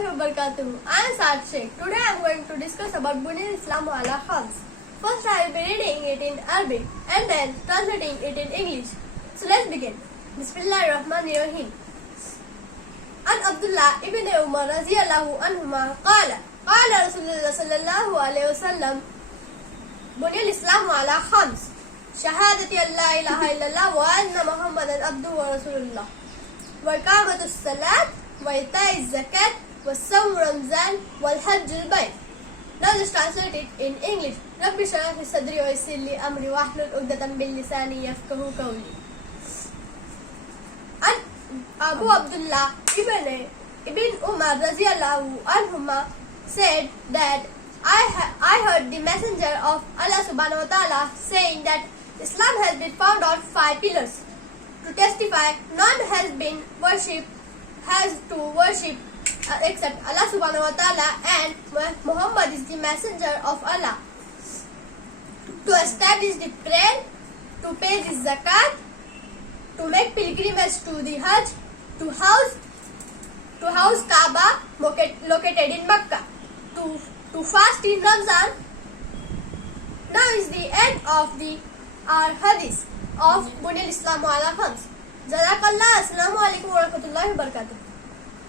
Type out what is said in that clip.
warahmatullahi wabarakatuh. I am Saad Sheikh. Today I am going to discuss about Bunyal Islam ala Khams. First I will be reading it in Arabic and then translating it in English. So let's begin. Bismillahirrahmanirrahim. An Abdullah ibn Umar radiyallahu anhuma qala Rasulullah sallallahu alayhi wasallam Bunyal Islam ala Khams. Shahadati an la ilaha illallah wa anna Muhammadan abduhu wa rasulullah. Wa iqamatus salat وإيتاء الزكاة والصوم رمضان والحج البيت. Now let's translate it in English. رب اشرح لي صدري ويسر لي أمري واحلل عقدة من لساني يفقهوا قولي. And Abu Abdullah ibn Umar radiyallahu anhuma said that I heard the messenger of Allah subhanahu wa ta'ala saying that Islam has been found on 5 pillars. To testify, none has to worship except Allah subhanahu wa ta'ala and Muhammad is the messenger of Allah. To establish the prayer, to pay the zakat, to make pilgrimage to the Hajj, to house Kaaba located in Makkah, to fast in Ramzan. Now is the end of our hadith of Bunyal Islam ala Khams. Jazakallah. Assalamu alaikum wa rahmatullahi wa barakatuh.